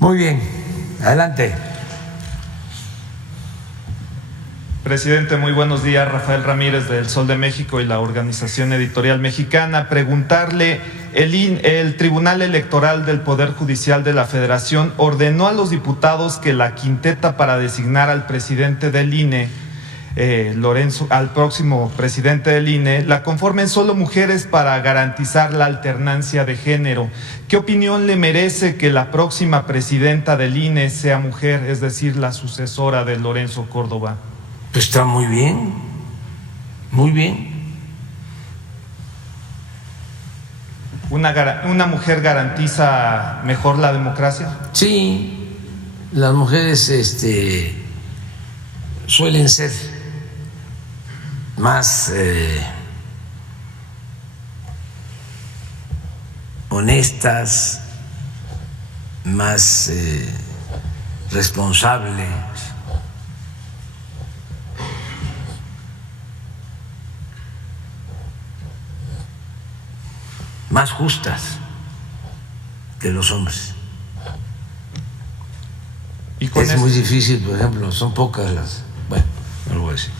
Muy bien, adelante. Presidente, muy buenos días. Rafael Ramírez del Sol de México y la Organización Editorial Mexicana. Preguntarle, el Tribunal Electoral del Poder Judicial de la Federación ordenó a los diputados que la quinteta para designar al presidente del INE, al próximo presidente del INE, la conformen solo mujeres para garantizar la alternancia de género. ¿Qué opinión le merece que la próxima presidenta del INE sea mujer, es decir, la sucesora de Lorenzo Córdoba? Pues está muy bien, muy bien. ¿Una mujer garantiza mejor la democracia? Sí, las mujeres suelen ser más honestas, más responsables. Más justas que los hombres. ¿Y con es muy difícil, por ejemplo, son pocas las... Bueno, no lo voy a decir.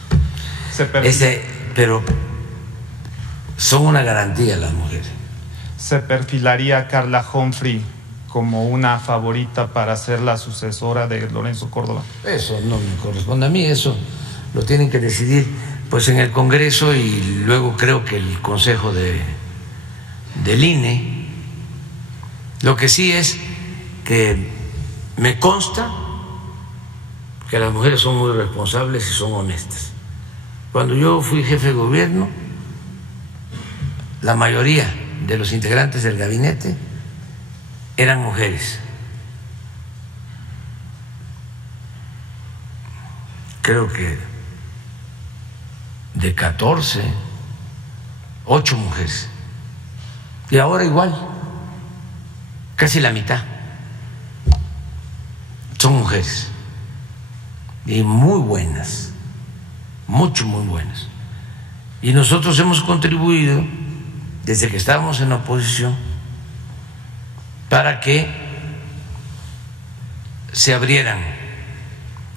Pero son una garantía las mujeres. ¿Se perfilaría Carla Humphrey como una favorita para ser la sucesora de Lorenzo Córdoba? Eso no me corresponde a mí, eso lo tienen que decidir pues en el Congreso y luego creo que el Consejo del INE. Lo que sí es que me consta que las mujeres son muy responsables y son honestas. Cuando yo fui jefe de gobierno, la mayoría de los integrantes del gabinete eran mujeres. Creo que de 14, 8 mujeres. Y ahora igual, casi la mitad son mujeres y muy buenas, muy buenas. Y nosotros hemos contribuido desde que estábamos en la oposición para que se abrieran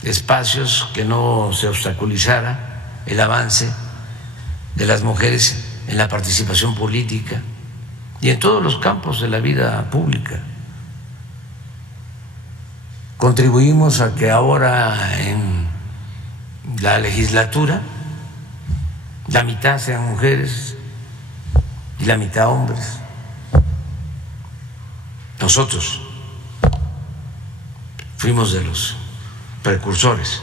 espacios, que no se obstaculizara el avance de las mujeres en la participación política y en todos los campos de la vida pública. Contribuimos a que ahora en la legislatura la mitad sean mujeres y la mitad hombres. Nosotros fuimos de los precursores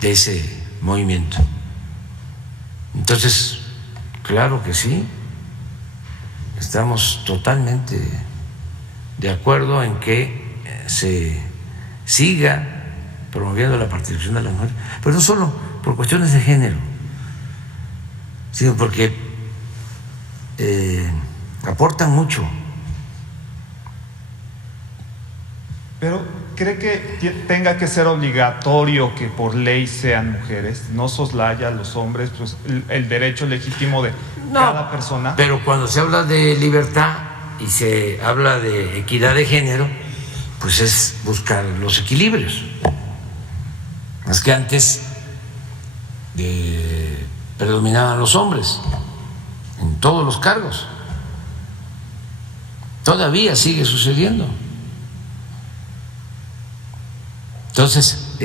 de ese movimiento. Entonces, claro que sí. Estamos totalmente de acuerdo en que se siga promoviendo la participación de las mujeres, pero no solo por cuestiones de género, sino porque aportan mucho. Pero ¿cree que tenga que ser obligatorio que por ley sean mujeres? ¿No soslaya a los hombres pues, el derecho legítimo de cada persona? Pero cuando se habla de libertad y se habla de equidad de género, pues es buscar los equilibrios. Es que antes predominaban los hombres en todos los cargos. Todavía sigue sucediendo. Entonces,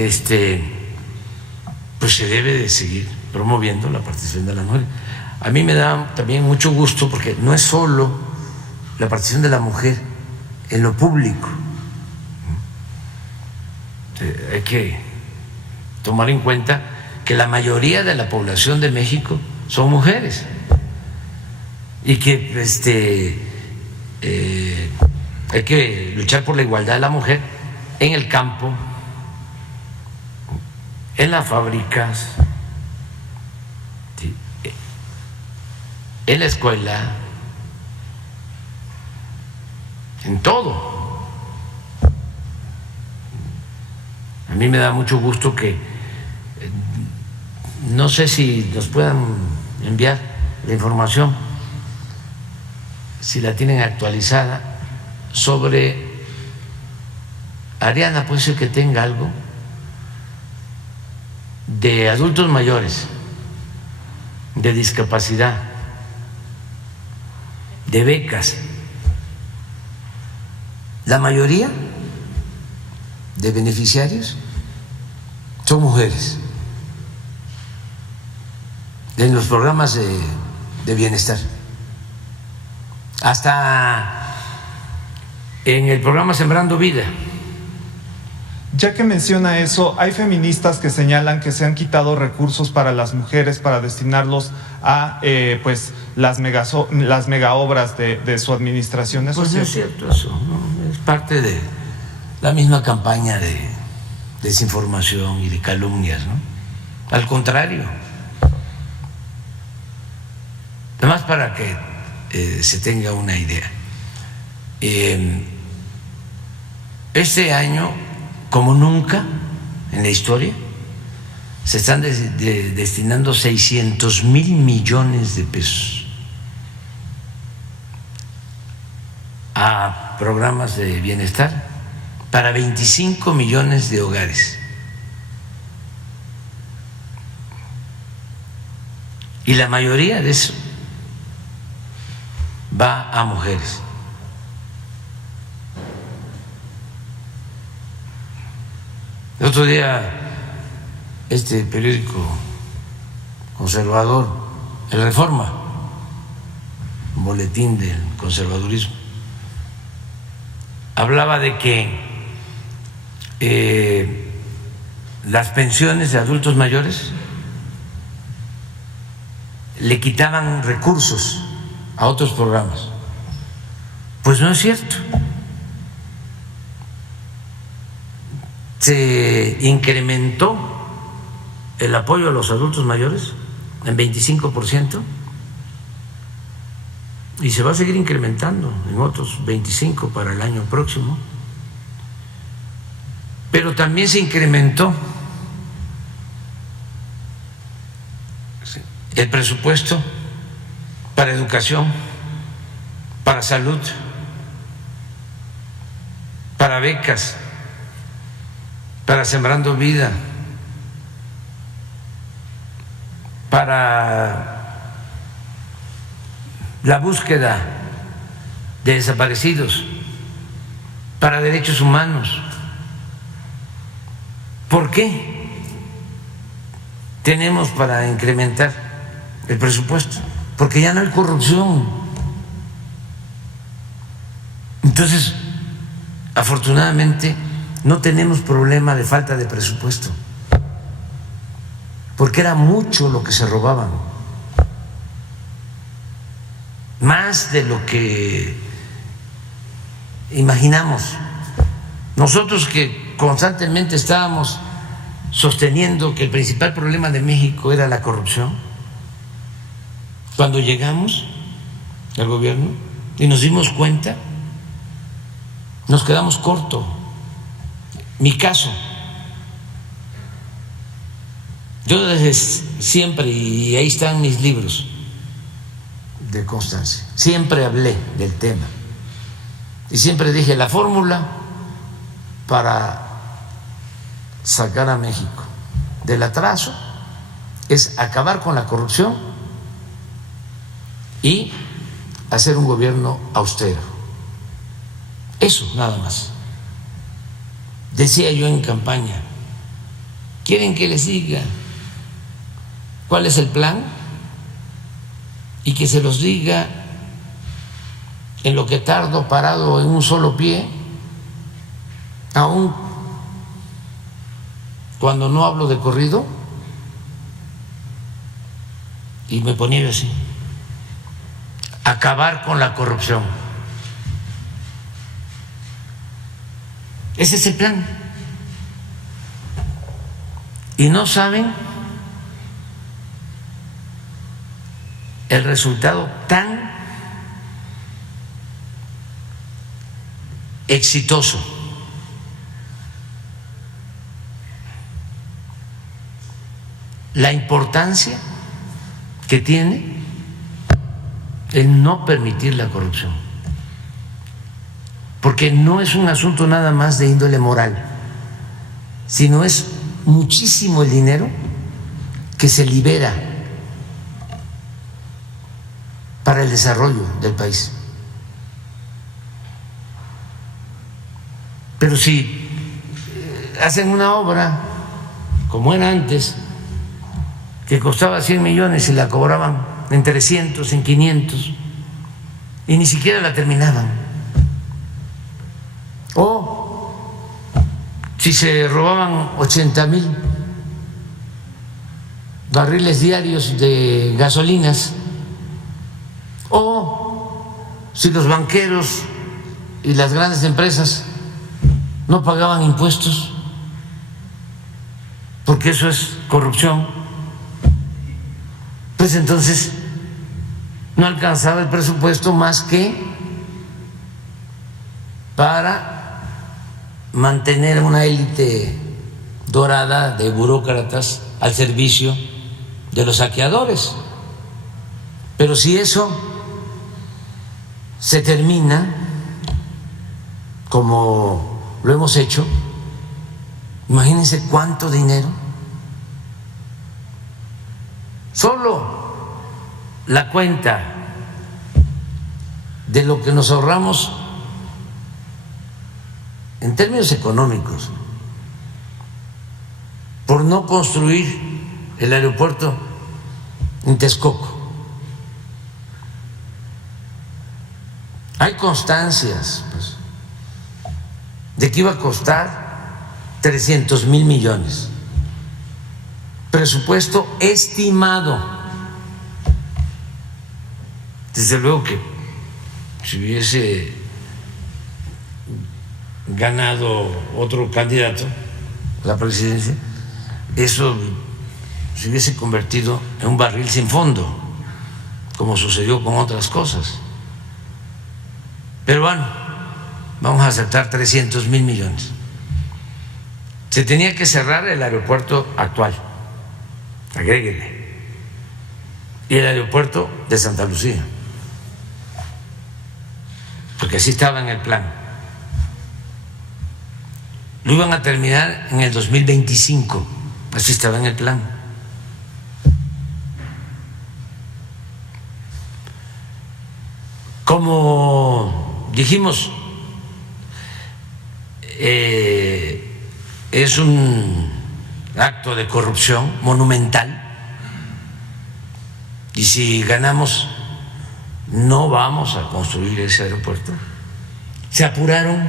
pues se debe de seguir promoviendo la participación de las mujeres. A mí me da también mucho gusto porque no es solo la participación de la mujer en lo público. Hay que tomar en cuenta que la mayoría de la población de México son mujeres y que hay que luchar por la igualdad de la mujer en el campo, en las fábricas, ¿sí?, en la escuela, en todo. A mí me da mucho gusto que, no sé si nos puedan enviar la información, si la tienen actualizada, sobre Ariana puede ser que tenga algo de adultos mayores, de discapacidad, de becas. La mayoría de beneficiarios son mujeres en los programas de bienestar. Hasta en el programa Sembrando Vida. Ya que menciona eso, hay feministas que señalan que se han quitado recursos para las mujeres para destinarlos a pues las mega obras de su administración. ¿Eso pues no es cierto eso, ¿no? Es parte de la misma campaña de desinformación y de calumnias, ¿no? Al contrario. Además, para que se tenga una idea, este año, como nunca en la historia, se están destinando 600,000 millones de pesos a programas de bienestar para 25 millones de hogares. Y la mayoría de eso va a mujeres. El otro día, este periódico conservador, El Reforma, un boletín del conservadurismo, hablaba de que las pensiones de adultos mayores le quitaban recursos a otros programas. Pues no es cierto. Se incrementó el apoyo a los adultos mayores en 25% y se va a seguir incrementando en otros 25% para el año próximo. Pero también se incrementó el presupuesto para educación, para salud, para becas, para Sembrando Vida, para la búsqueda de desaparecidos, para derechos humanos. ¿Por qué tenemos para incrementar el presupuesto? Porque ya no hay corrupción. Entonces, afortunadamente, no tenemos problema de falta de presupuesto, porque era mucho lo que se robaban, más de lo que imaginamos. Nosotros que constantemente estábamos sosteniendo que el principal problema de México era la corrupción, cuando llegamos al gobierno y nos dimos cuenta, nos quedamos cortos. Mi caso, yo desde siempre, y ahí están mis libros de constancia, siempre hablé del tema y siempre dije: la fórmula para sacar a México del atraso es acabar con la corrupción y hacer un gobierno austero. Eso nada más. Decía yo en campaña: ¿quieren que les diga cuál es el plan? Y que se los diga en lo que tardo parado en un solo pie, aún cuando no hablo de corrido. Y me ponía yo así: acabar con la corrupción. Ese es el plan. Y no saben el resultado tan exitoso. La importancia que tiene el no permitir la corrupción. porque no es un asunto nada más de índole moral, sino es muchísimo el dinero que se libera para el desarrollo del país. Pero si hacen una obra como era antes, que costaba 100 millones y la cobraban en 300, en 500, y ni siquiera la terminaban. O si se robaban 80,000 barriles diarios de gasolinas, o si los banqueros y las grandes empresas no pagaban impuestos, porque eso es corrupción, pues entonces no alcanzaba el presupuesto más que para mantener una élite dorada de burócratas al servicio de los saqueadores. Pero si eso se termina, como lo hemos hecho, imagínense cuánto dinero. Solo la cuenta de lo que nos ahorramos en términos económicos por no construir el aeropuerto en Texcoco. Hay constancias, pues, de que iba a costar 300,000 millones. Presupuesto estimado. Desde luego que si hubiese ganado otro candidato a la presidencia, eso se hubiese convertido en un barril sin fondo, como sucedió con otras cosas. Pero bueno, vamos a aceptar 300,000 millones. Se tenía que cerrar el aeropuerto actual, agréguele, y el aeropuerto de Santa Lucía, porque así estaba en el plan. Lo iban a terminar en el 2025, así estaba en el plan. Como dijimos, es un acto de corrupción monumental, y si ganamos no vamos a construir ese aeropuerto. Se apuraron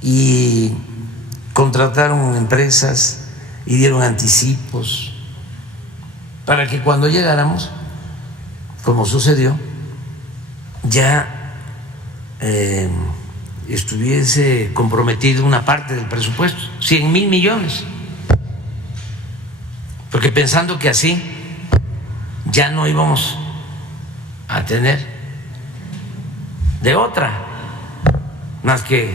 y contrataron empresas y dieron anticipos para que cuando llegáramos, como sucedió, ya estuviese comprometido una parte del presupuesto, 100,000 millones, porque pensando que así ya no íbamos a tener de otra más que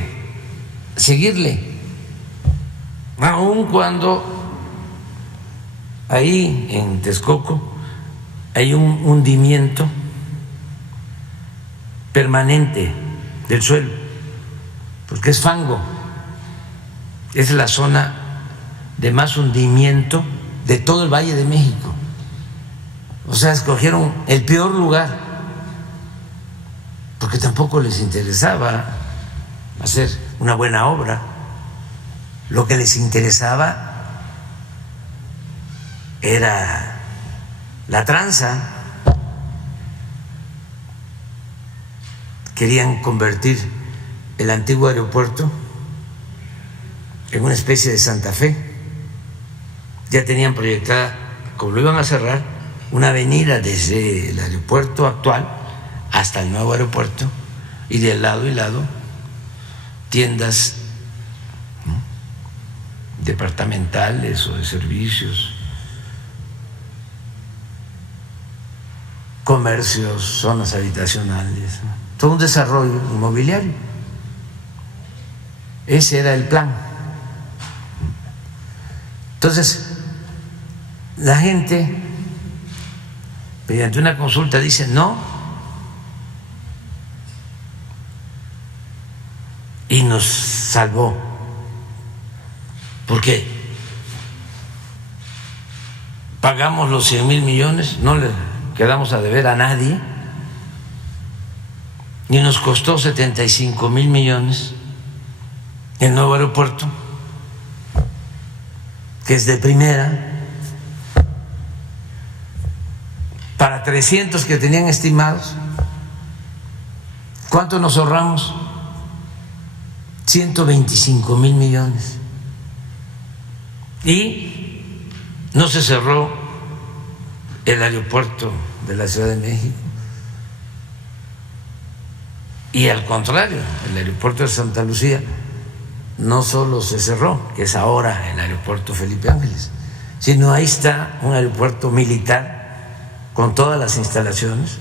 seguirle, aun cuando ahí en Texcoco hay un hundimiento permanente del suelo, porque es fango, es la zona de más hundimiento de todo el Valle de México. O sea, escogieron el peor lugar, porque tampoco les interesaba hacer una buena obra. Lo que les interesaba era la tranza. Querían convertir el antiguo aeropuerto en una especie de Santa Fe. Ya tenían proyectada, como lo iban a cerrar, una avenida desde el aeropuerto actual hasta el nuevo aeropuerto, y de lado y lado tiendas, ¿no?, departamentales o de servicios, comercios, zonas habitacionales, ¿no?, todo un desarrollo inmobiliario. Ese era el plan. Entonces, la gente, mediante una consulta, dice: no, y nos salvó, porque pagamos los 100,000 millones, no le quedamos a deber a nadie, y nos costó 75,000 millones el nuevo aeropuerto, que es de primera, para 300 que tenían estimados. ¿Cuánto nos ahorramos? 125,000 millones. Y no se cerró el aeropuerto de la Ciudad de México. Y al contrario, el aeropuerto de Santa Lucía no solo se cerró, que es ahora el aeropuerto Felipe Ángeles, sino ahí está un aeropuerto militar con todas las instalaciones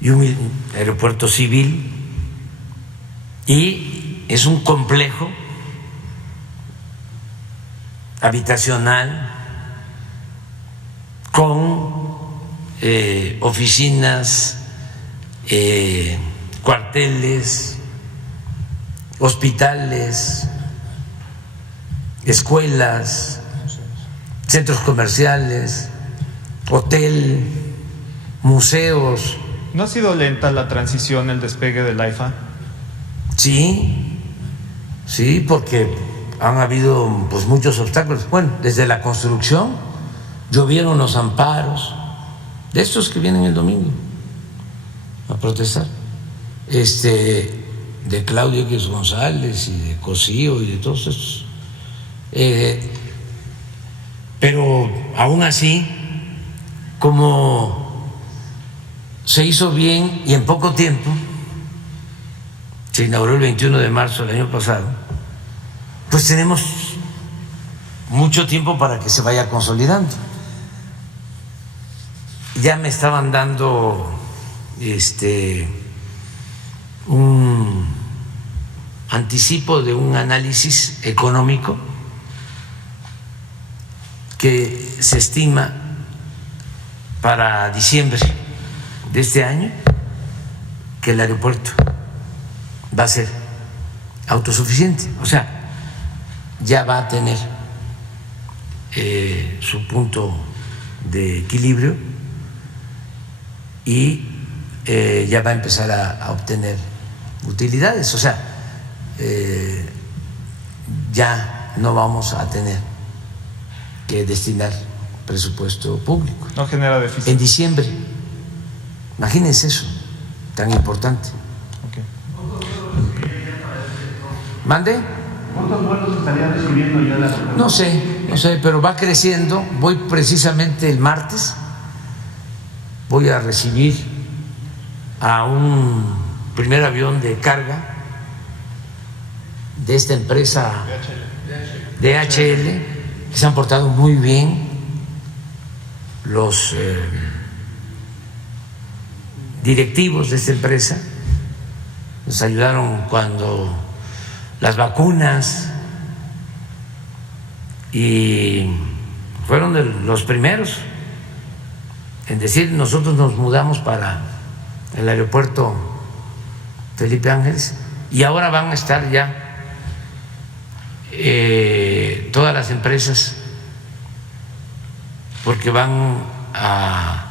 y un aeropuerto civil, y es un complejo habitacional con oficinas, cuarteles, hospitales, escuelas, centros comerciales, hotel, museos. ¿No ha sido lenta la transición, el despegue del AIFA? Sí, sí, porque han habido pues muchos obstáculos. Bueno, desde la construcción llovieron los amparos de estos que vienen el domingo a protestar, de Claudio X González y de Cosío y de todos estos. Pero aún así, como se hizo bien y en poco tiempo, se inauguró el 21 de marzo del año pasado, pues tenemos mucho tiempo para que se vaya consolidando. Ya me estaban dando un anticipo de un análisis económico que se estima para diciembre de este año que el aeropuerto va a ser autosuficiente, o sea, ya va a tener su punto de equilibrio y ya va a empezar a obtener utilidades, o sea, ya no vamos a tener que destinar presupuesto público. No genera déficit. En diciembre, imagínense eso, tan importante. Okay. ¿Mande? ¿Cuántos vuelos estaría recibiendo ya la compañía? No sé, pero va creciendo. Voy precisamente el martes, voy a recibir a un primer avión de carga de esta empresa DHL, que se han portado muy bien los directivos de esta empresa, nos ayudaron cuando las vacunas y fueron de los primeros en decir: nosotros nos mudamos para el aeropuerto Felipe Ángeles, y ahora van a estar ya todas las empresas, porque van a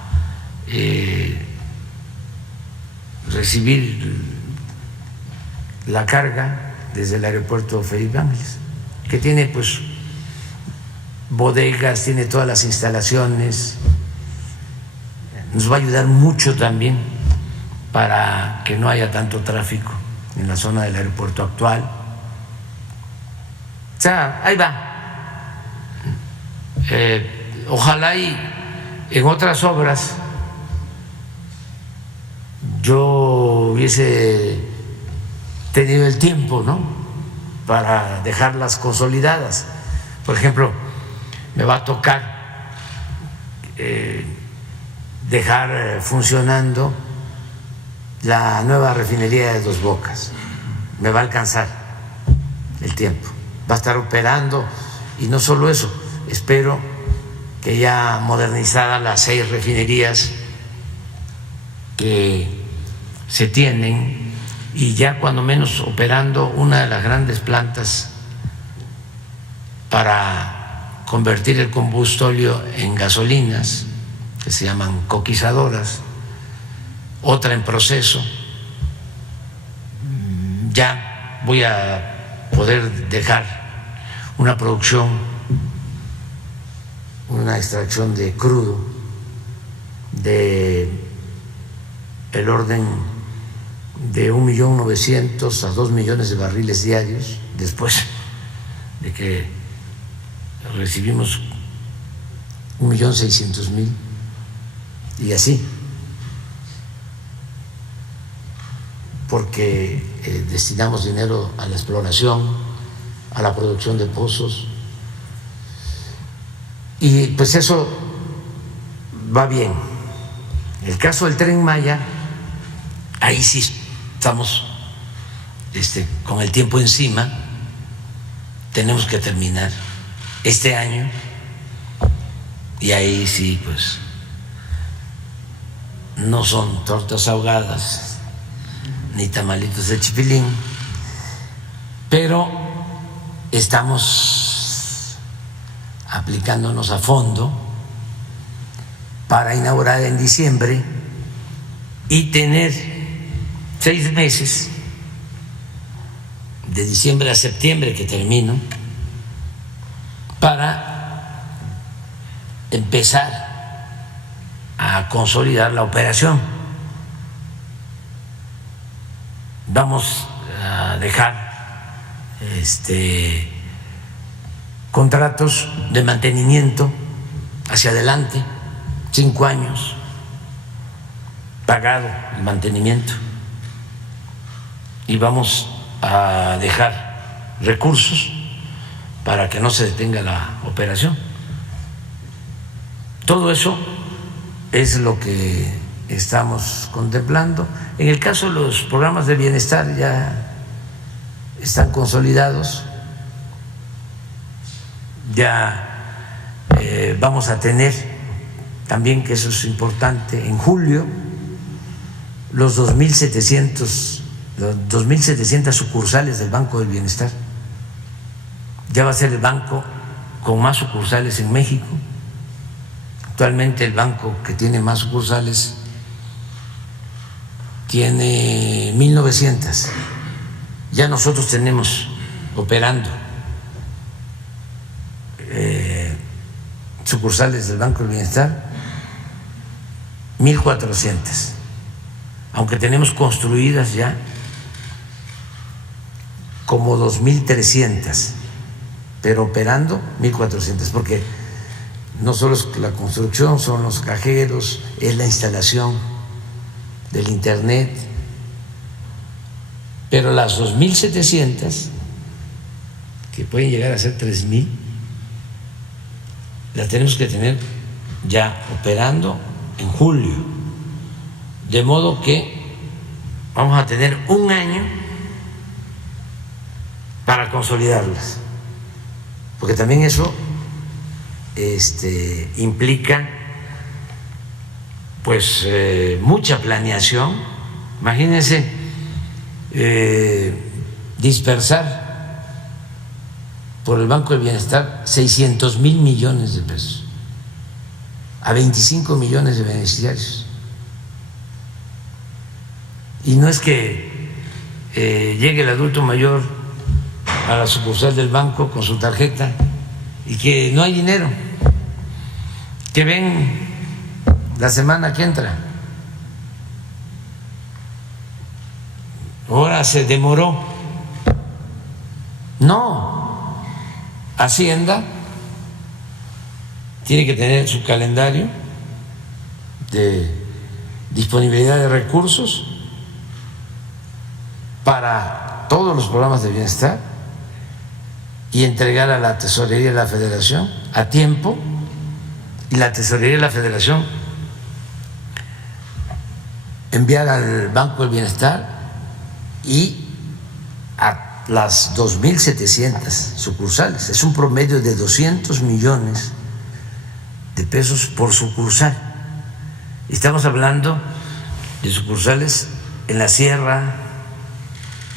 recibir la carga desde el aeropuerto Felipe Ángeles, que tiene pues bodegas, tiene todas las instalaciones. Nos va a ayudar mucho también para que no haya tanto tráfico en la zona del aeropuerto actual. O sea, ahí va. Ojalá y en otras obras yo hubiese tenido el tiempo, ¿no?, para dejarlas consolidadas. Por ejemplo, me va a tocar dejar funcionando la nueva refinería de Dos Bocas. Me va a alcanzar el tiempo, va a estar operando. Y no solo eso, espero que ya modernizadas las 6 refinerías que se tienen y ya cuando menos operando una de las grandes plantas para convertir el combustóleo en gasolinas, que se llaman coquizadoras, otra en proceso. Ya voy a poder dejar una producción, una extracción de crudo de el orden de 1.900.000 a 2 millones de barriles diarios, después de que recibimos 1.600.000, y así, porque destinamos dinero a la exploración, a la producción de pozos, y pues eso va bien. El caso del Tren Maya, ahí sí estamos con el tiempo encima, tenemos que terminar este año, y ahí sí pues no son tortas ahogadas ni tamalitos de chipilín, pero estamos aplicándonos a fondo para inaugurar en diciembre y tener 6 meses, de diciembre a septiembre que termino, para empezar a consolidar la operación. Vamos a dejar contratos de mantenimiento hacia adelante, 5 años pagado el mantenimiento, y vamos a dejar recursos para que no se detenga la operación. Todo eso es lo que estamos contemplando. En el caso de los programas de bienestar ya están consolidados, ya vamos a tener también, que eso es importante, en julio los 2.700 sucursales del Banco del Bienestar. Ya va a ser el banco con más sucursales en México. Actualmente el banco que tiene más sucursales tiene 1.900. Ya nosotros tenemos operando sucursales del Banco del Bienestar 1.400, aunque tenemos construidas ya como 2.300, pero operando 1.400, porque no solo es la construcción, son los cajeros, es la instalación del internet, pero las 2.700, que pueden llegar a ser 3.000, las tenemos que tener ya operando en julio, de modo que vamos a tener un año para consolidarlas, porque también eso implica pues mucha planeación. Imagínense dispersar por el Banco del Bienestar 600,000 millones de pesos a 25 millones de beneficiarios. Y no es que llegue el adulto mayor a la sucursal del banco con su tarjeta y que no hay dinero, que ven la semana que entra. Ahora se demoró. No, Hacienda tiene que tener su calendario de disponibilidad de recursos para todos los programas de bienestar y entregar a la Tesorería de la Federación a tiempo, y la Tesorería de la Federación enviar al Banco del Bienestar y a las 2.700 sucursales. Es un promedio de 200 millones de pesos por sucursal. Estamos hablando de sucursales en la sierra,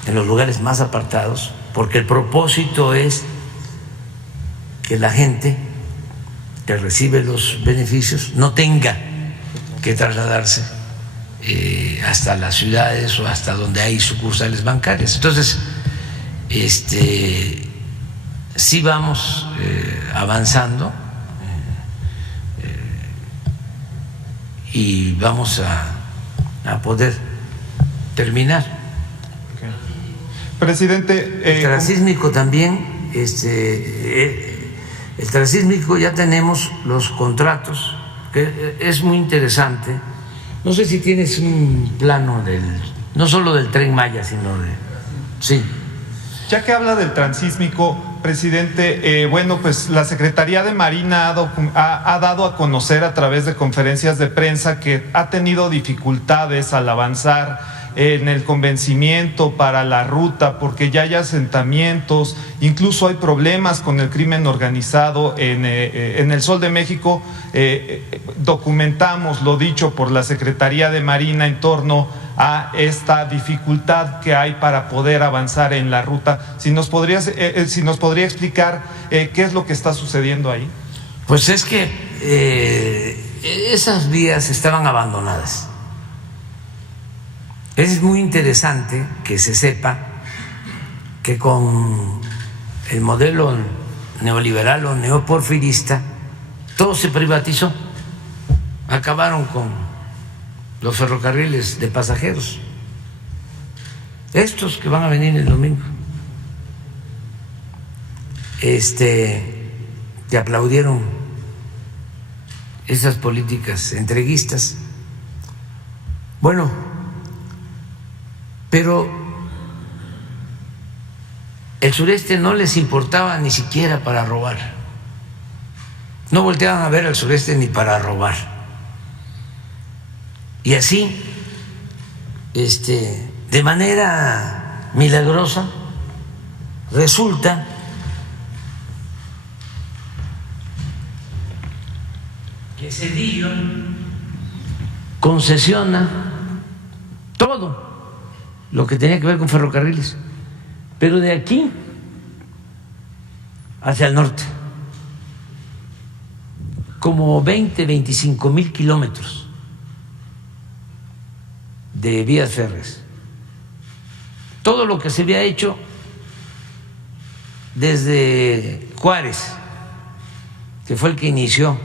en los lugares más apartados, porque el propósito es que la gente que recibe los beneficios no tenga que trasladarse hasta las ciudades o hasta donde hay sucursales bancarias. Entonces, sí vamos avanzando y vamos a poder terminar. Okay. Presidente, el transísmico también, el transísmico ya tenemos los contratos, que es muy interesante. No sé si tienes un plano no solo del Tren Maya, sino de... Sí. Ya que habla del transísmico, presidente, bueno, pues la Secretaría de Marina ha dado a conocer a través de conferencias de prensa que ha tenido dificultades al avanzar en el convencimiento para la ruta, porque ya hay asentamientos, incluso hay problemas con el crimen organizado en el Sol de México. Documentamos lo dicho por la Secretaría de Marina en torno a esta dificultad que hay para poder avanzar en la ruta. Si nos podría explicar qué es lo que está sucediendo ahí. Pues es que esas vías estaban abandonadas. Es muy interesante que se sepa que con el modelo neoliberal o neoporfirista todo se privatizó. Acabaron con los ferrocarriles de pasajeros, estos que van a venir el domingo, que aplaudieron esas políticas entreguistas. Bueno, pero el sureste no les importaba ni siquiera para robar, no volteaban a ver al sureste ni para robar. Y así, de manera milagrosa, resulta que Cedillo concesiona todo lo que tenía que ver con ferrocarriles, pero de aquí hacia el norte, como 25,000 kilómetros de vías férreas. Todo lo que se había hecho desde Juárez, que fue el que inició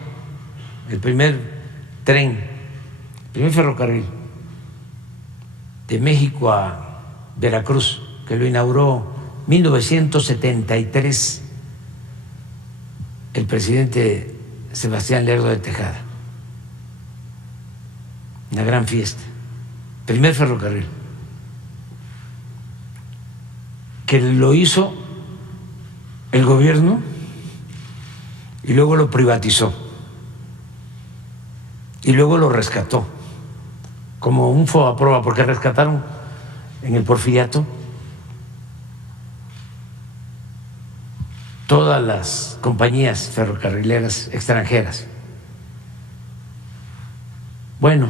el primer tren, el primer ferrocarril de México a Veracruz, que lo inauguró en 1973 el presidente Sebastián Lerdo de Tejada. Una gran fiesta. Primer ferrocarril, que lo hizo el gobierno y luego lo privatizó y luego lo rescató como un fobaproa, porque rescataron en el Porfiriato todas las compañías ferrocarrileras extranjeras. Bueno,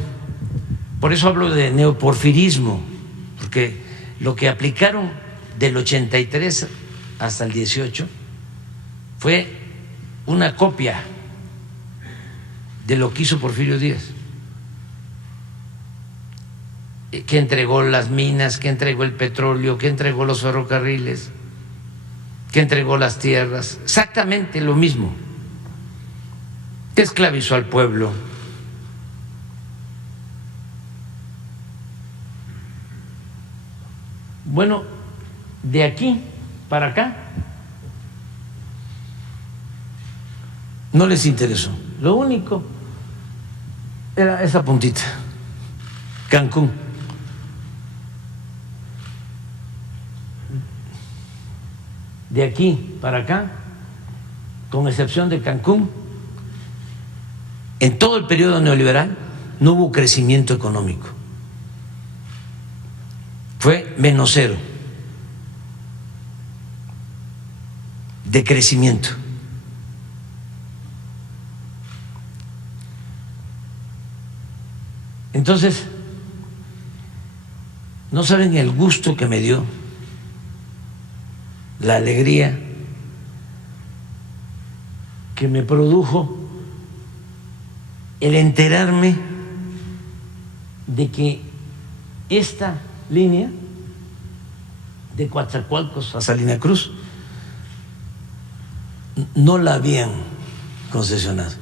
por eso hablo de neoporfirismo, porque lo que aplicaron del 83 hasta el 18 fue una copia de lo que hizo Porfirio Díaz, que entregó las minas, que entregó el petróleo, que entregó los ferrocarriles, que entregó las tierras, exactamente lo mismo, que esclavizó al pueblo. Bueno, de aquí para acá no les interesó. Lo único era esa puntita, Cancún. De aquí para acá, con excepción de Cancún, en todo el periodo neoliberal no hubo crecimiento económico. Fue -0 de crecimiento. Entonces, no saben el gusto que me dio la alegría que me produjo el enterarme de que esta línea de Coatzacoalcos a Salina Cruz no la habían concesionado,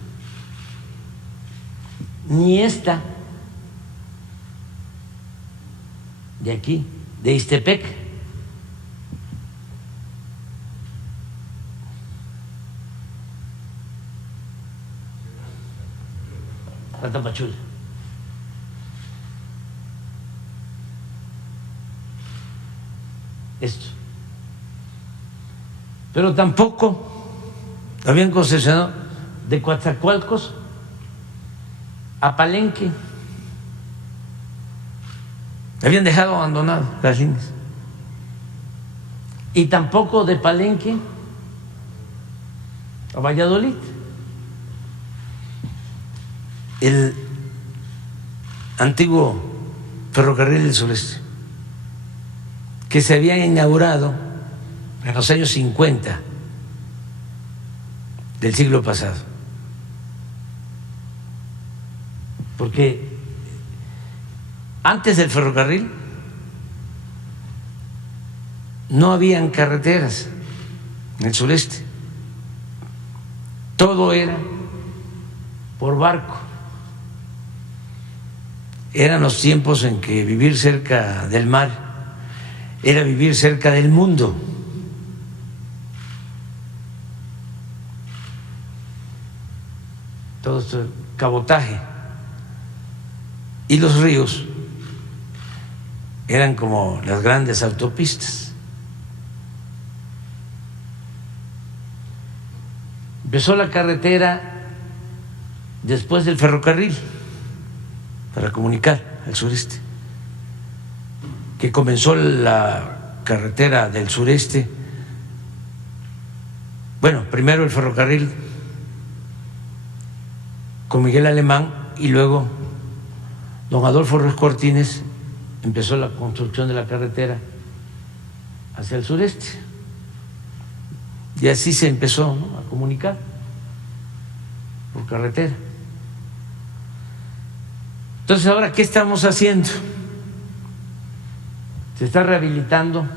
ni esta de aquí, de Ixtepec. A Tapachula. Esto. Pero tampoco habían concesionado de Coatzacoalcos a Palenque. Habían dejado abandonadas las líneas. Y tampoco de Palenque a Valladolid. El antiguo ferrocarril del sureste, que se había inaugurado en los años 50 del siglo pasado, porque antes del ferrocarril no habían carreteras en el sureste, todo era por barco. Eran los tiempos en que vivir cerca del mar era vivir cerca del mundo. Todo esto, cabotaje. Y los ríos eran como las grandes autopistas. Empezó la carretera después del ferrocarril para comunicar al sureste, que comenzó la carretera del sureste. Bueno, primero el ferrocarril con Miguel Alemán y luego don Adolfo Ruiz Cortines empezó la construcción de la carretera hacia el sureste. Y así se empezó, ¿no?, a comunicar por carretera. Entonces, ¿ahora qué estamos haciendo? Se está rehabilitando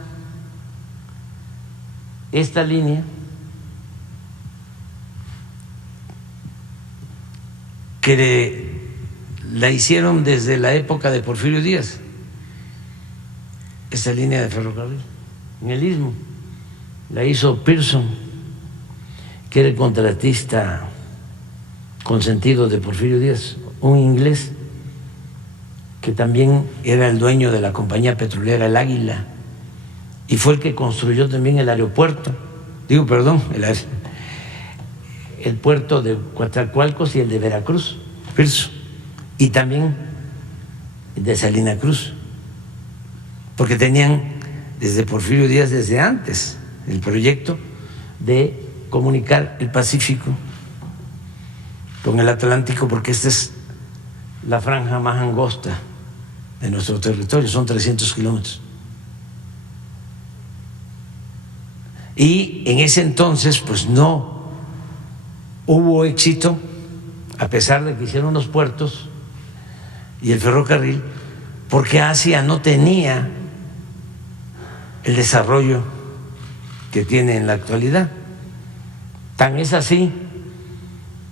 esta línea que la hicieron desde la época de Porfirio Díaz, esa línea de ferrocarril en el Istmo. La hizo Pearson, que era el contratista consentido de Porfirio Díaz, un inglés que también era el dueño de la compañía petrolera El Águila y fue el que construyó también el aeropuerto, el puerto de Coatzacoalcos y el de Veracruz, Pearson, y también el de Salina Cruz, porque tenían desde Porfirio Díaz, desde antes, el proyecto de comunicar el Pacífico con el Atlántico, porque esta es la franja más angosta de nuestro territorio, son 300 kilómetros. Y en ese entonces pues no hubo éxito, a pesar de que hicieron los puertos y el ferrocarril, porque Asia no tenía el desarrollo que tiene en la actualidad. Tan es así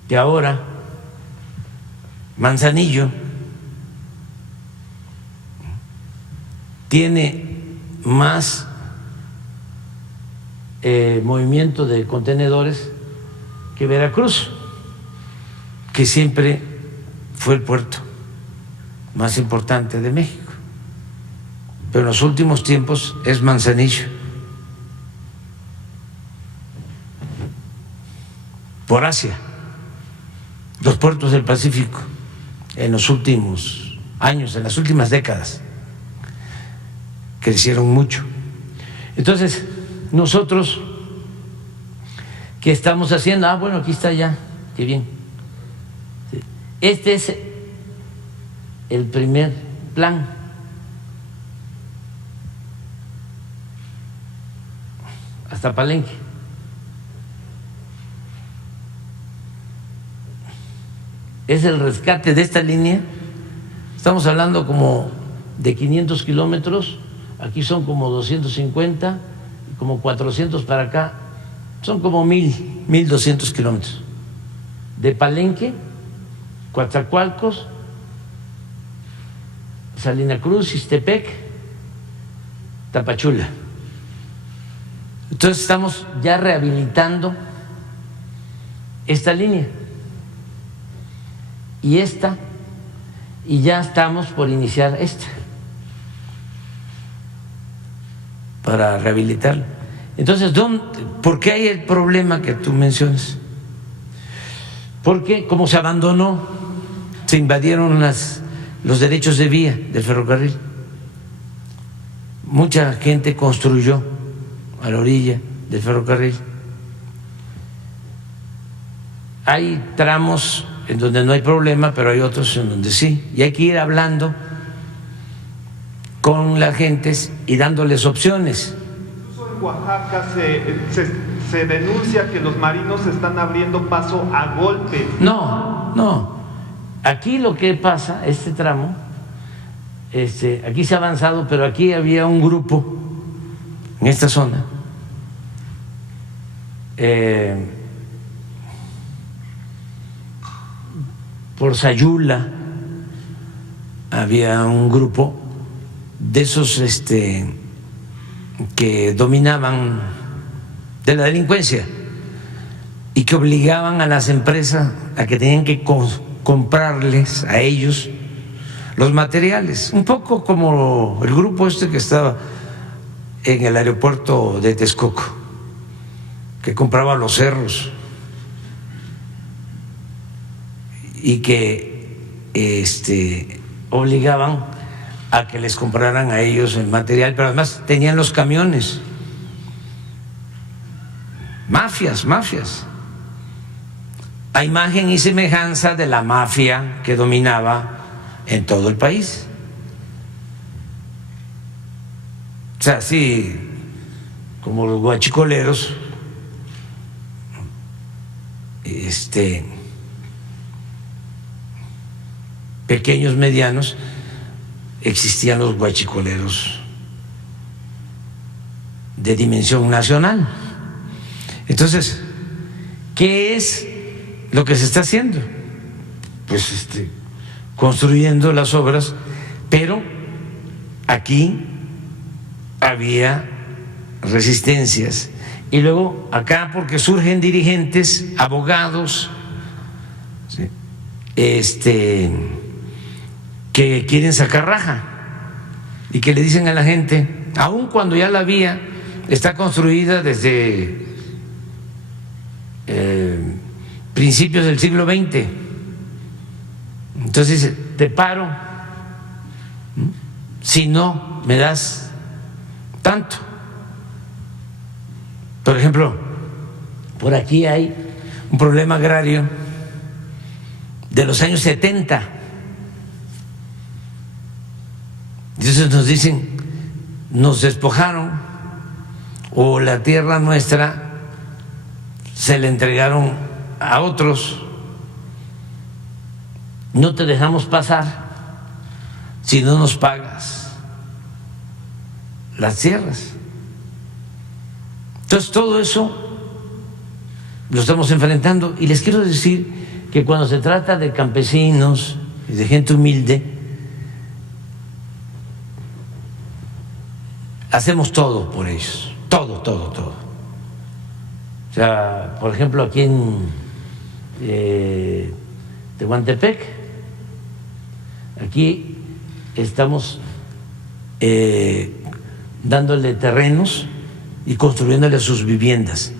que ahora Manzanillo tiene más movimiento de contenedores que Veracruz, que siempre fue el puerto más importante de México, pero en los últimos tiempos es Manzanillo, por Asia. Los puertos del Pacífico en los últimos años, en las últimas décadas, crecieron mucho. Entonces, nosotros, ¿qué estamos haciendo? Bueno, aquí está ya, qué bien. Este es el primer plan. hasta Palenque. Es el rescate de esta línea. Estamos hablando como de 500 kilómetros, aquí son como 250, como 400 para acá, son como 1,200 kilómetros. De Palenque, Coatzacoalcos, Salina Cruz, Ixtepec, Tapachula. Entonces estamos ya rehabilitando esta línea y esta, y ya estamos por iniciar esta para rehabilitarla. Entonces, ¿por qué hay el problema que tú mencionas? Porque como se abandonó, se invadieron los derechos de vía del ferrocarril. Mucha gente construyó a la orilla del ferrocarril. Hay tramos en donde no hay problema, pero hay otros en donde sí. Y hay que ir hablando con las gentes y dándoles opciones. Incluso en Oaxaca se denuncia que los marinos están abriendo paso a golpes. No. Aquí lo que pasa, este tramo, aquí se ha avanzado, pero aquí había un grupo en esta zona, por Sayula había un grupo de esos que dominaban de la delincuencia y que obligaban a las empresas a que tenían que comprarles a ellos los materiales, un poco como el grupo que estaba en el aeropuerto de Texcoco, que compraba los cerros y que obligaban a que les compraran a ellos el material, pero además tenían los camiones. Mafias, a imagen y semejanza de la mafia que dominaba en todo el país. O sea, así como los guachicoleros, pequeños, medianos, existían los guachicoleros de dimensión nacional. Entonces, ¿qué es lo que se está haciendo? Pues construyendo las obras, pero aquí había resistencias. Y luego acá, porque surgen dirigentes, abogados, ¿sí?, que quieren sacar raja y que le dicen a la gente, aun cuando ya la vía está construida desde principios del siglo XX, entonces dice, te paro si no me das tanto. Por ejemplo, por aquí hay un problema agrario de los años 70. Entonces nos dicen, nos despojaron, o la tierra nuestra se le entregaron a otros, no te dejamos pasar si no nos pagas las tierras. Entonces todo eso lo estamos enfrentando, y les quiero decir que cuando se trata de campesinos y de gente humilde, hacemos todo por ellos, todo. O sea, por ejemplo, aquí en Tehuantepec, aquí estamos dándole terrenos y construyéndole sus viviendas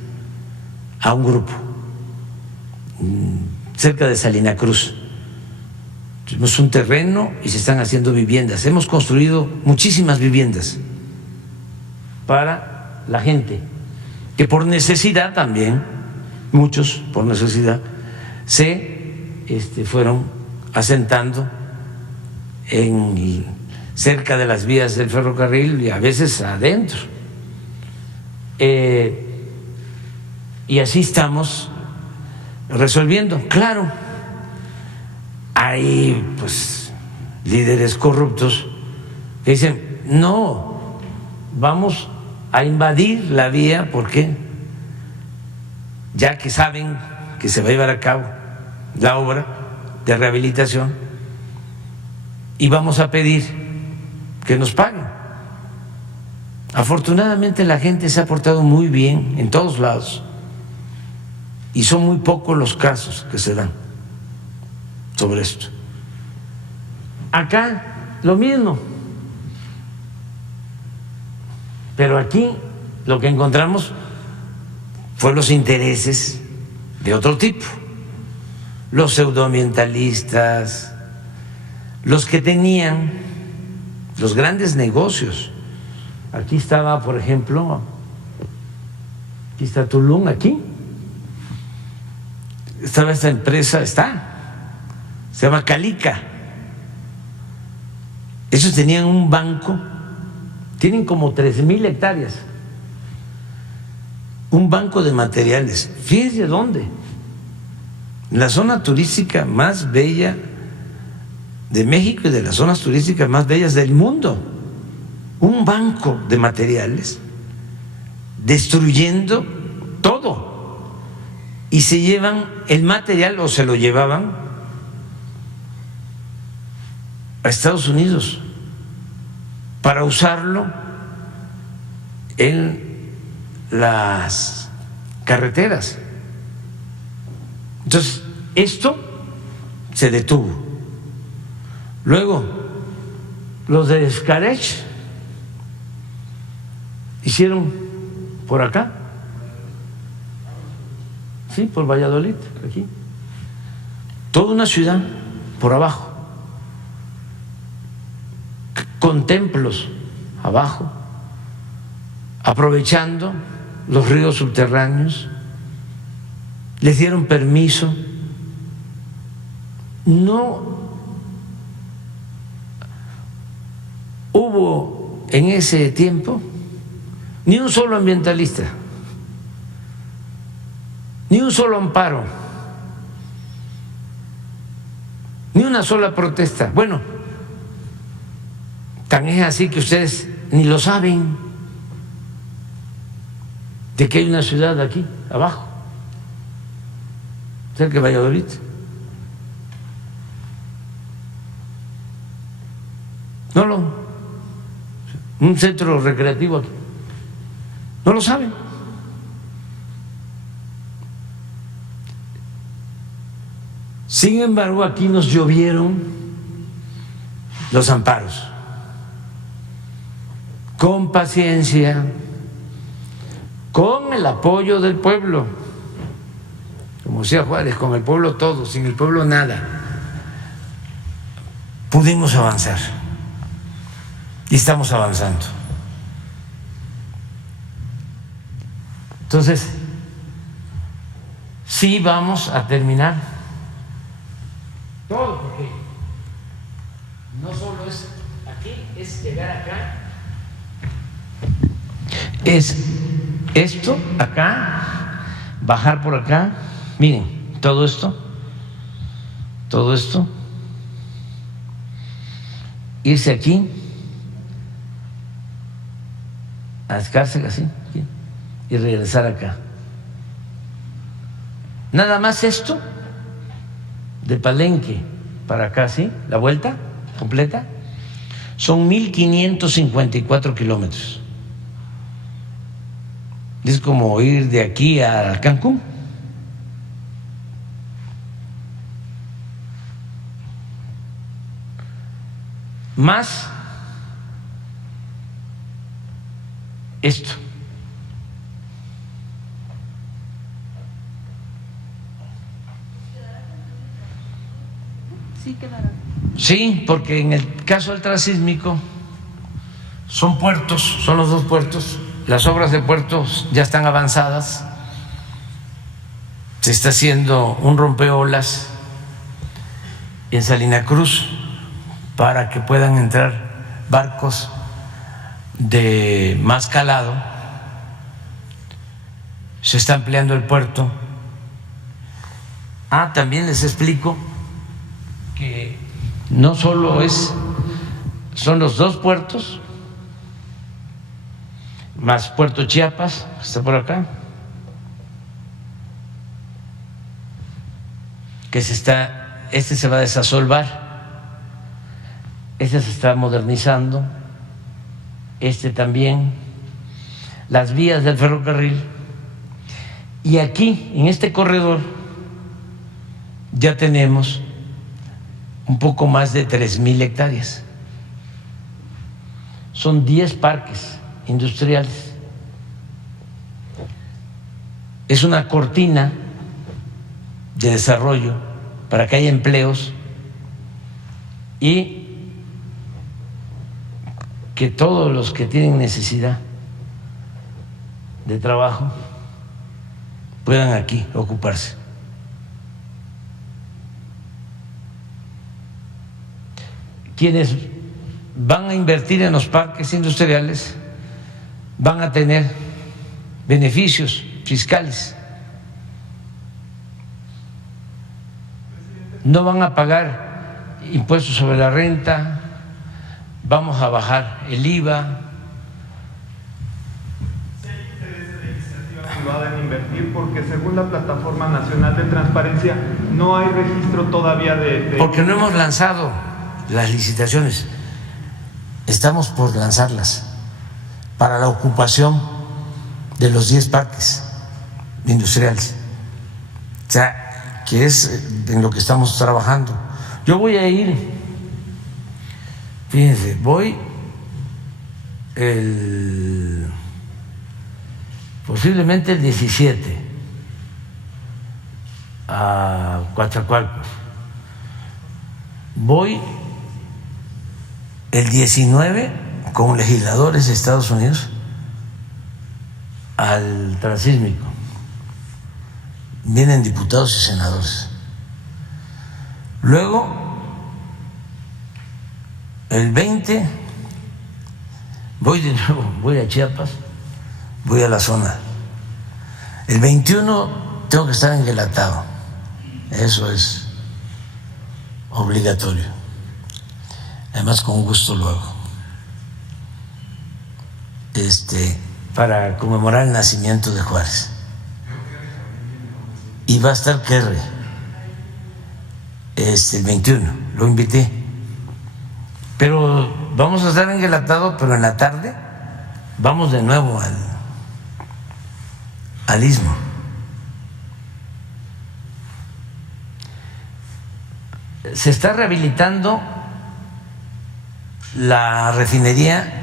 a un grupo cerca de Salina Cruz. Tenemos un terreno y se están haciendo viviendas. Hemos construido muchísimas viviendas para la gente que por necesidad también, muchos por necesidad, se fueron asentando cerca de las vías del ferrocarril y a veces adentro. y así estamos resolviendo. Claro, hay pues líderes corruptos que dicen, no, vamos a invadir la vía porque ya que saben que se va a llevar a cabo la obra de rehabilitación y vamos a pedir que nos paguen. Afortunadamente la gente se ha portado muy bien en todos lados y son muy pocos los casos que se dan sobre esto. Acá lo mismo, pero aquí lo que encontramos fue los intereses de otro tipo, los pseudoambientalistas, los que tenían los grandes negocios. Aquí estaba, por ejemplo, aquí está Tulum, aquí estaba esta empresa, se llama Calica. Ellos tenían un banco, tienen como 3,000 hectáreas, un banco de materiales. Fíjense dónde, en la zona turística más bella de México y de las zonas turísticas más bellas del mundo. Un banco de materiales destruyendo todo y se llevan el material o se lo llevaban a Estados Unidos para usarlo en las carreteras. Entonces, esto se detuvo. Luego, los de Escarech hicieron por acá, sí, por Valladolid, aquí, toda una ciudad por abajo, con templos abajo, aprovechando los ríos subterráneos. Les dieron permiso, no hubo en ese tiempo ni un solo ambientalista, ni un solo amparo, ni una sola protesta. Bueno, tan es así que ustedes ni lo saben, de que hay una ciudad aquí abajo, cerca de Valladolid. Un centro recreativo aquí. No lo saben. Sin embargo, aquí nos llovieron los amparos. Con paciencia, con el apoyo del pueblo. Como decía Juárez, con el pueblo todo, sin el pueblo nada. Pudimos avanzar. Y estamos avanzando. Entonces, sí vamos a terminar todo, porque no solo es aquí, es llegar acá, es esto acá, bajar por acá. Miren, todo esto, irse aquí, a Escárcega así, y regresar acá. Nada más esto, de Palenque para acá, ¿sí? La vuelta completa, son 1,554 kilómetros. Es como ir de aquí a Cancún. Más esto. Sí, porque en el caso del transísmico son puertos, son los dos puertos. Las obras de puertos ya están avanzadas. Se está haciendo un rompeolas en Salina Cruz para que puedan entrar barcos de más calado se está ampliando el puerto. También les explico que no solo son los dos puertos, más Puerto Chiapas, que está por acá, que este se va a desasolvar, este se está modernizando, este también, las vías del ferrocarril, y aquí, en este corredor, ya tenemos un poco más de 3,000 hectáreas. Son 10 parques industriales. Es una cortina de desarrollo para que haya empleos y que todos los que tienen necesidad de trabajo puedan aquí ocuparse. Quienes van a invertir en los parques industriales van a tener beneficios fiscales. No van a pagar impuestos sobre la renta, vamos a bajar el IVA. ¿Sí hay interés de la iniciativa privada en invertir? Porque según la Plataforma Nacional de Transparencia no hay registro todavía de... Porque no hemos lanzado las licitaciones, estamos por lanzarlas para la ocupación de los 10 parques industriales, o sea, que es en lo que estamos trabajando. Yo voy a ir, fíjense, voy posiblemente el 17 a Coatzacoalcos, voy el 19 con legisladores de Estados Unidos al Transísmico. Vienen diputados y senadores. Luego, el 20, voy de nuevo, voy a Chiapas, voy a la zona. El 21 tengo que estar en Guelatao, eso es obligatorio. Además, con gusto lo hago. Para conmemorar el nacimiento de Juárez. Y va a estar Kerry el 21, lo invité. Pero vamos a estar en Guelatao, pero en la tarde vamos de nuevo al Istmo. Se está rehabilitando la refinería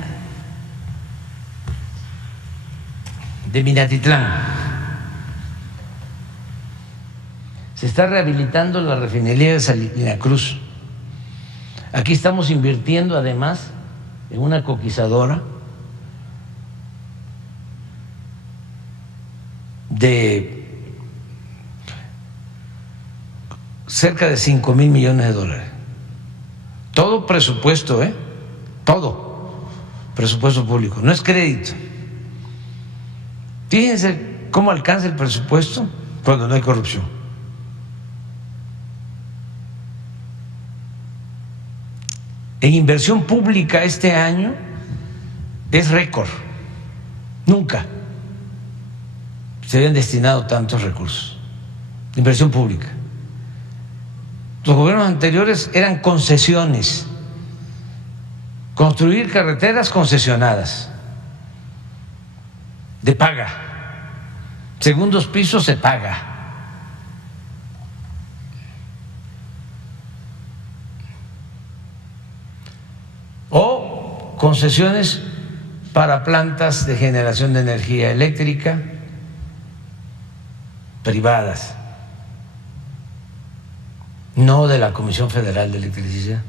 de Minatitlán. Se está rehabilitando la refinería de Salina Cruz. Aquí estamos invirtiendo además en una coquizadora de cerca de 5,000 millones de dólares. Todo presupuesto, todo presupuesto público, no es crédito. Fíjense cómo alcanza el presupuesto cuando no hay corrupción. En inversión pública este año es récord. Nunca se habían destinado tantos recursos de inversión pública. Los gobiernos anteriores eran concesiones, construir carreteras concesionadas, de paga, segundos pisos se paga. O concesiones para plantas de generación de energía eléctrica privadas, no de la Comisión Federal de Electricidad.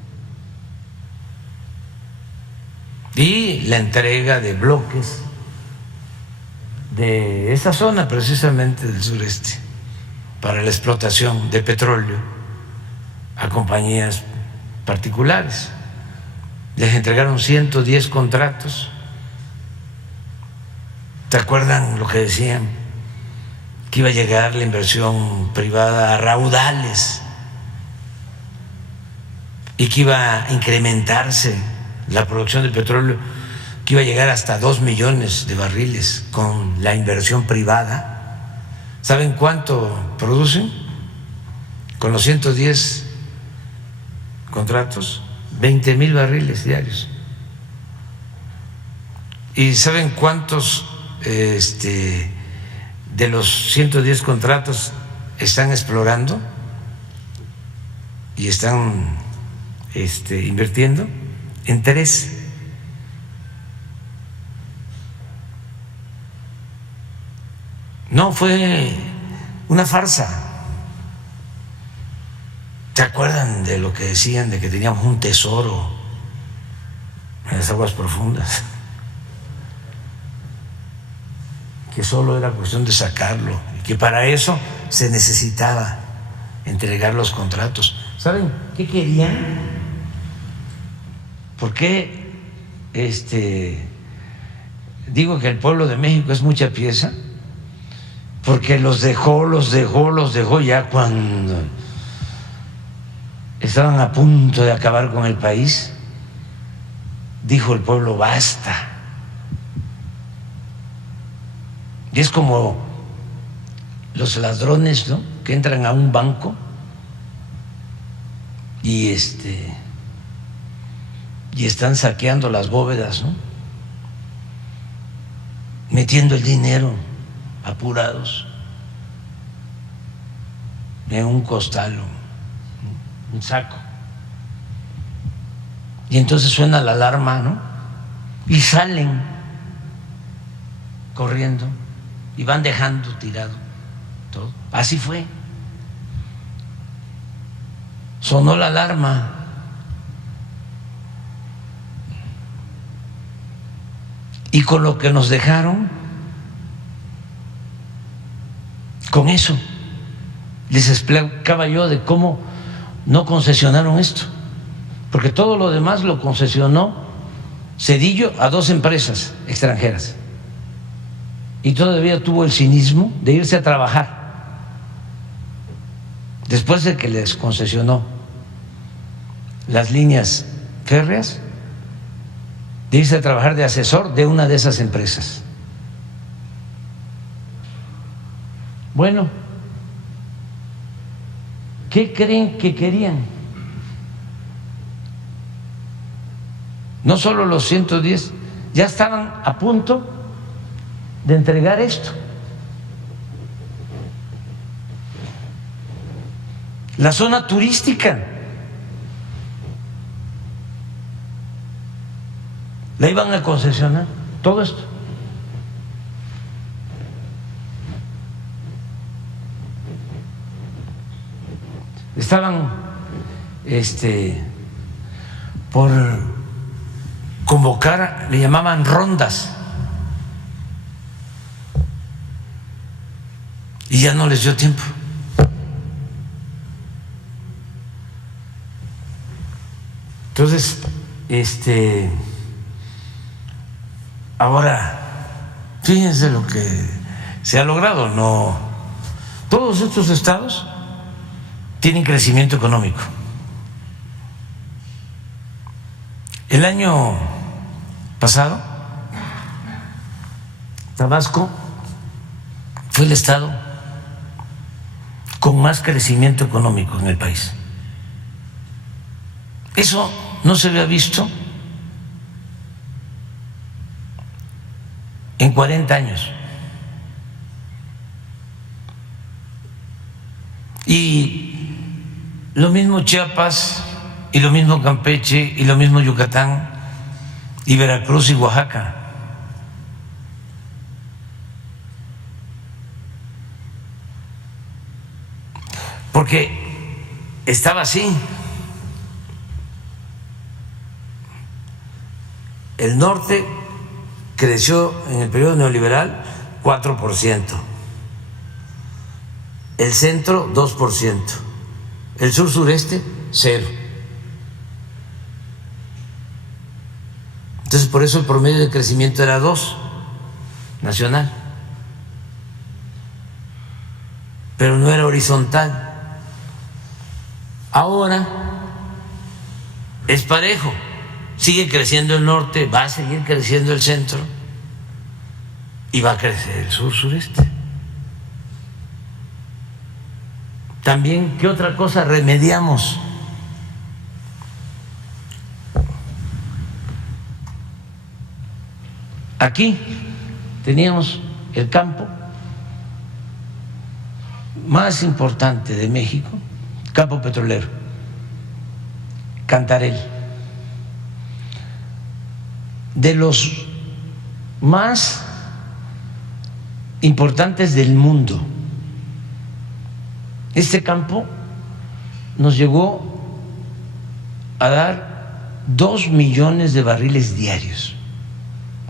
Y la entrega de bloques de esa zona, precisamente del sureste, para la explotación de petróleo a compañías particulares. Les entregaron 110 contratos. ¿Se acuerdan lo que decían? que iba a llegar la inversión privada a raudales y que iba a incrementarse la producción de petróleo, que iba a llegar hasta 2 millones de barriles con la inversión privada. ¿Saben cuánto producen con los 110 contratos? 20,000 barriles diarios. ¿Y saben cuántos de los 110 contratos están explorando y están invirtiendo? En 3. No, fue una farsa. ¿Se acuerdan de lo que decían de que teníamos un tesoro en las aguas profundas? Que solo era cuestión de sacarlo y que para eso se necesitaba entregar los contratos. ¿Saben qué querían? ¿Por qué digo que el pueblo de México es mucha pieza? Porque los dejó ya cuando estaban a punto de acabar con el país. Dijo el pueblo: basta. Y es como los ladrones, ¿no?, que entran a un banco y están saqueando las bóvedas, ¿no?, metiendo el dinero apurados en un costal, un saco. Y entonces suena la alarma, ¿no?, y salen corriendo y van dejando tirado todo. Así fue. Sonó la alarma. Y con lo que nos dejaron, con eso les explicaba yo de cómo no concesionaron esto, porque todo lo demás lo concesionó Zedillo a 2 empresas extranjeras. Y todavía tuvo el cinismo de irse a trabajar, después de que les concesionó las líneas férreas, de irse a trabajar de asesor de una de esas empresas. Bueno, ¿qué creen que querían? No solo los 110, ya estaban a punto de entregar esto. La zona turística la iban a concesionar, todo esto. Estaban por convocar, le llamaban rondas, y ya no les dio tiempo. Entonces, ahora, fíjense lo que se ha logrado. No, todos estos estados tienen crecimiento económico. El año pasado, Tabasco fue el estado con más crecimiento económico en el país. Eso no se había visto en 40 años. Y lo mismo Chiapas, y lo mismo Campeche, y lo mismo Yucatán, y Veracruz y Oaxaca. Porque estaba así. El norte creció en el periodo neoliberal 4%, el centro 2%, el sur-sureste 0%. Entonces, por eso el promedio de crecimiento era 2 nacional. pero no era horizontal. Ahora es parejo, sigue creciendo el norte, va a seguir creciendo el centro y va a crecer el sur-sureste. También, ¿qué otra cosa remediamos? Aquí teníamos el campo más importante de México, campo petrolero, Cantarell, de los más importantes del mundo. Este campo nos llegó a dar 2 millones de barriles diarios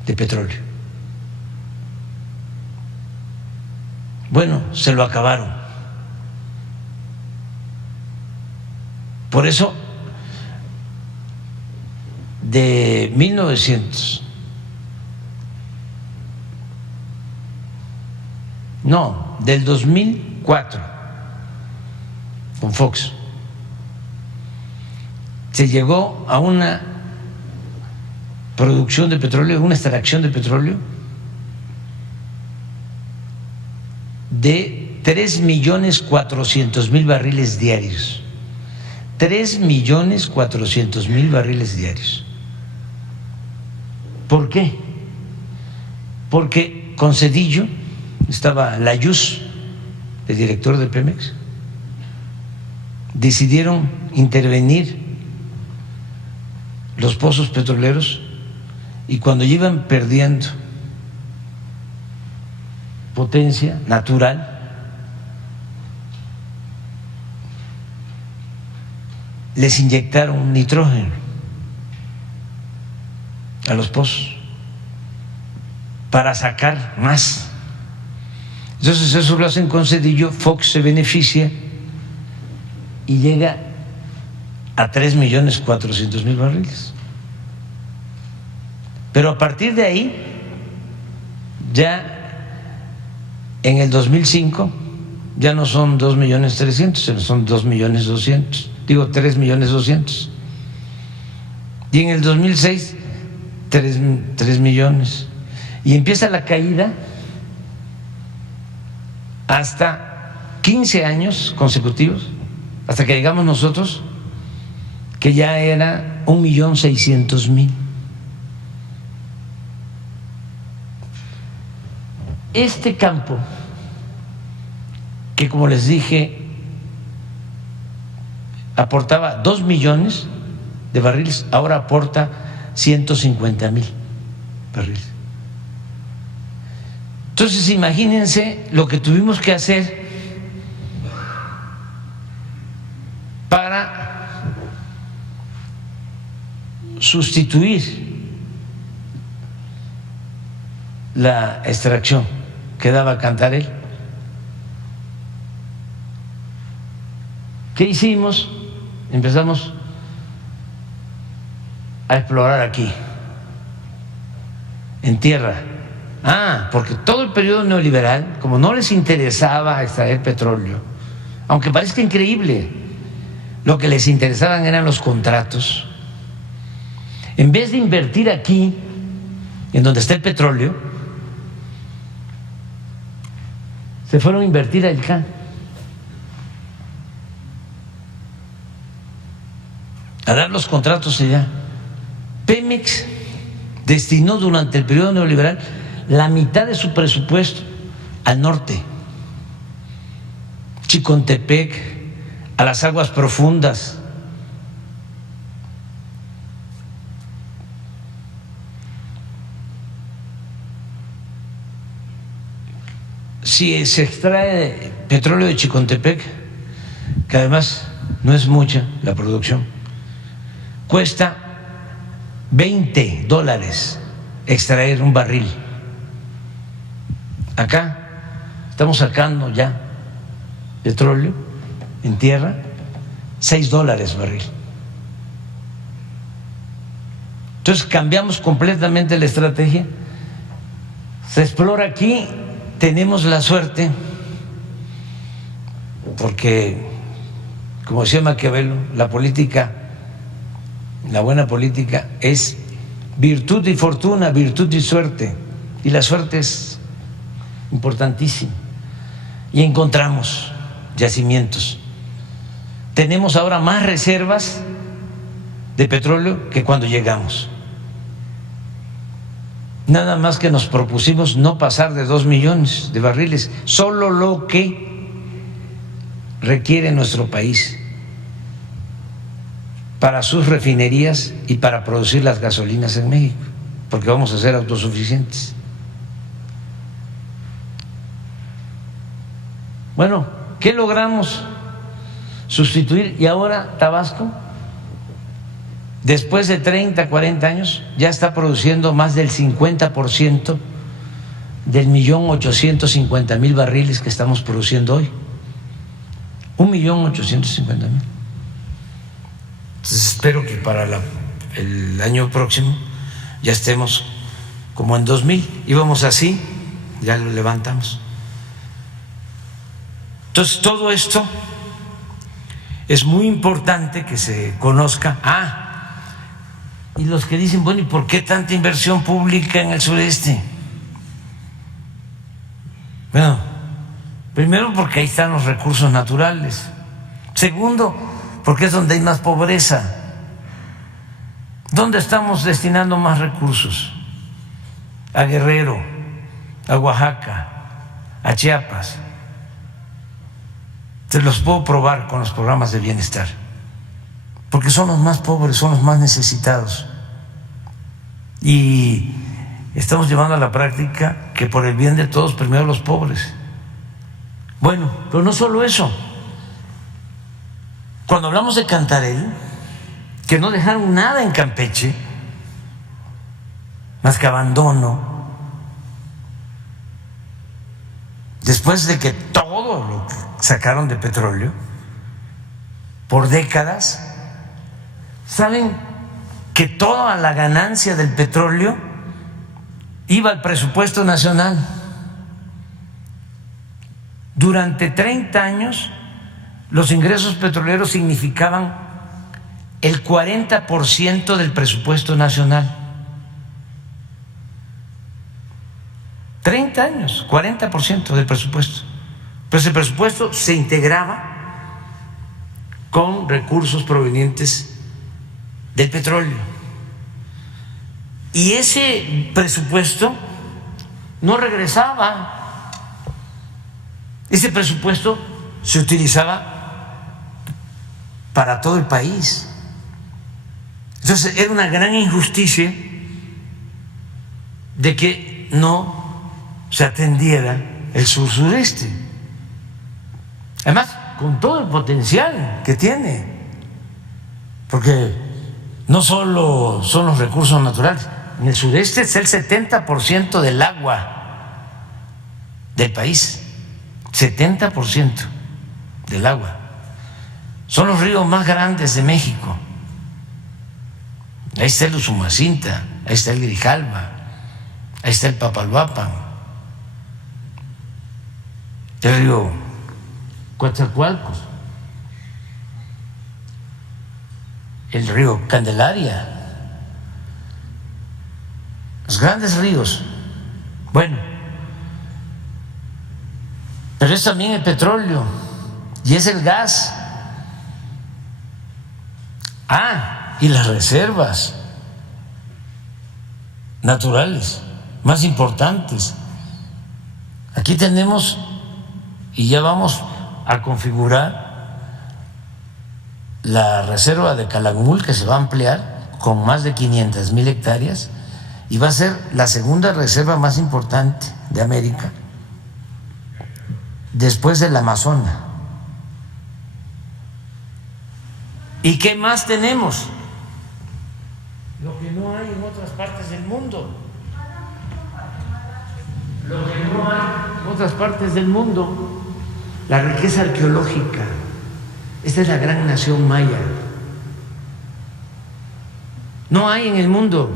de petróleo. Bueno, se lo acabaron. Por eso, de del 2004, con Fox, se llegó a una producción de petróleo, una extracción de petróleo de 3.400.000 barriles diarios. 3.400.000 barriles diarios. ¿Por qué? Porque con Zedillo estaba Layuz, el director de Pemex, decidieron intervenir los pozos petroleros y cuando iban perdiendo potencia natural, les inyectaron nitrógeno a los pozos para sacar más. Entonces eso lo hacen con Zedillo, Fox se beneficia y llega a 3.400.000 barriles. Pero a partir de ahí, ya en el 2005, ya no son 2.300.000, sino son 2.200.000. Digo 3.200.000. Y en el 2006, 3 millones. Y empieza la caída hasta 15 años consecutivos, hasta que llegamos nosotros, que ya era 1.600.000. Este campo, que como les dije, aportaba 2 millones de barriles, ahora aporta 150.000 barriles. Entonces imagínense lo que tuvimos que hacer para sustituir la extracción que daba Cantarell. ¿Qué hicimos? Empezamos a explorar aquí, en tierra. Porque todo el periodo neoliberal, como no les interesaba extraer petróleo, aunque parezca increíble, lo que les interesaban eran los contratos. En vez de invertir aquí, en donde está el petróleo, se fueron a invertir allá. A dar los contratos allá. Pemex destinó durante el periodo neoliberal la mitad de su presupuesto al norte, Chicontepec, a las aguas profundas. Si se extrae petróleo de Chicontepec, que además no es mucha la producción, cuesta $20 extraer un barril. Acá estamos sacando ya petróleo en tierra, $6 barril. Entonces cambiamos completamente la estrategia. Se explora aquí, tenemos la suerte porque, como decía Maquiavelo, la política, la buena política es virtud y fortuna, virtud y suerte, y la suerte es importantísima. Y encontramos yacimientos. Tenemos ahora más reservas de petróleo que cuando llegamos. Nada más que nos propusimos no pasar de 2 millones de barriles, solo lo que requiere nuestro país para sus refinerías y para producir las gasolinas en México, porque vamos a ser autosuficientes. Bueno, ¿qué logramos sustituir? Y ahora Tabasco, después de 30, 40 años, ya está produciendo más del 50% del 1.850.000 barriles que estamos produciendo hoy. 1.850.000. Entonces espero que para el año próximo ya estemos como en 2.000. Íbamos así, ya lo levantamos. Entonces todo esto es muy importante que se conozca. Y los que dicen, bueno, ¿y por qué tanta inversión pública en el sureste? Bueno, primero porque ahí están los recursos naturales. Segundo, porque es donde hay más pobreza. ¿Dónde estamos destinando más recursos? A Guerrero, a Oaxaca, a Chiapas. Se los puedo probar con los programas de bienestar, porque son los más pobres, son los más necesitados. Y estamos llevando a la práctica que por el bien de todos, primero los pobres. Bueno, pero no solo eso. Cuando hablamos de Cantarell, que no dejaron nada en Campeche, más que abandono, después de que todo lo que sacaron de petróleo por décadas, ¿saben que toda la ganancia del petróleo iba al presupuesto nacional? Durante 30 años los ingresos petroleros significaban el 40% del presupuesto nacional. 30 años, 40% del presupuesto. Pero ese presupuesto se integraba con recursos provenientes del petróleo. Y ese presupuesto no regresaba. Ese presupuesto se utilizaba para todo el país. Entonces era una gran injusticia de que no se atendiera el sur-sureste. Además, con todo el potencial que tiene, porque no solo son los recursos naturales, en el sureste es el 70% del agua del país, 70% del agua. Son los ríos más grandes de México. Ahí está el Usumacinta, ahí está el Grijalva, ahí está el Papaloapan, el río Coatzacoalcos, el río Candelaria, los grandes ríos. Bueno, pero es también el petróleo y es el gas. Y las reservas naturales más importantes. Aquí tenemos, y ya vamos a configurar la reserva de Calakmul, que se va a ampliar con más de 500,000 hectáreas y va a ser la segunda reserva más importante de América después del Amazonas. ¿Y qué más tenemos? Lo que no hay en otras partes del mundo. Lo que no hay en otras partes del mundo. La riqueza arqueológica. Esta es la gran nación maya. No hay en el mundo.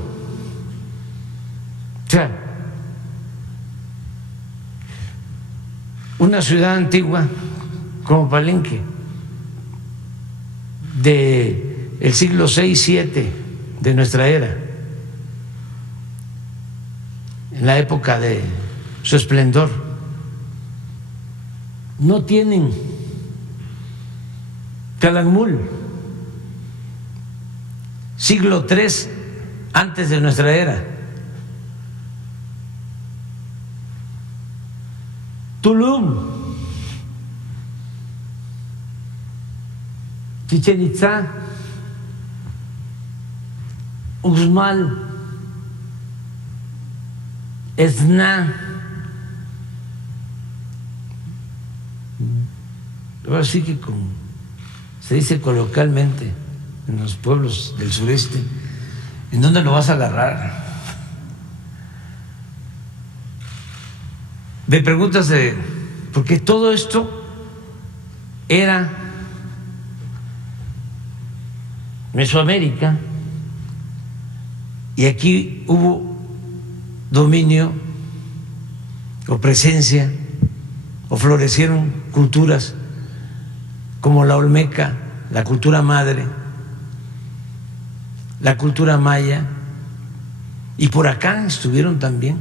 O sea, una ciudad antigua como Palenque, del siglo VI, VII de nuestra era, en la época de su esplendor. No tienen Calakmul, siglo III antes de nuestra era. Tulum, Chichén Itzá, Uxmal, Esná. Ahora sí que se dice coloquialmente en los pueblos del sureste, ¿en dónde lo vas a agarrar? Me preguntas porque todo esto era Mesoamérica y aquí hubo dominio o presencia o florecieron culturas como la olmeca, la cultura madre, la cultura maya, y por acá estuvieron también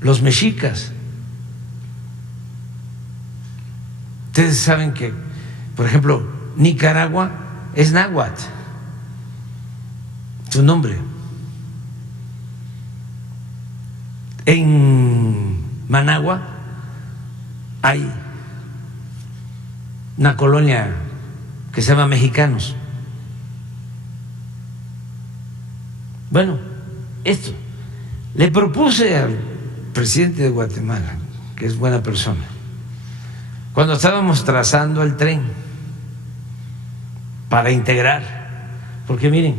los mexicas. Ustedes saben que, por ejemplo, Nicaragua es náhuatl, su nombre. En Managua hay una colonia que se llama Mexicanos. Bueno, esto le propuse al presidente de Guatemala, que es buena persona, cuando estábamos trazando el tren para integrar, porque miren,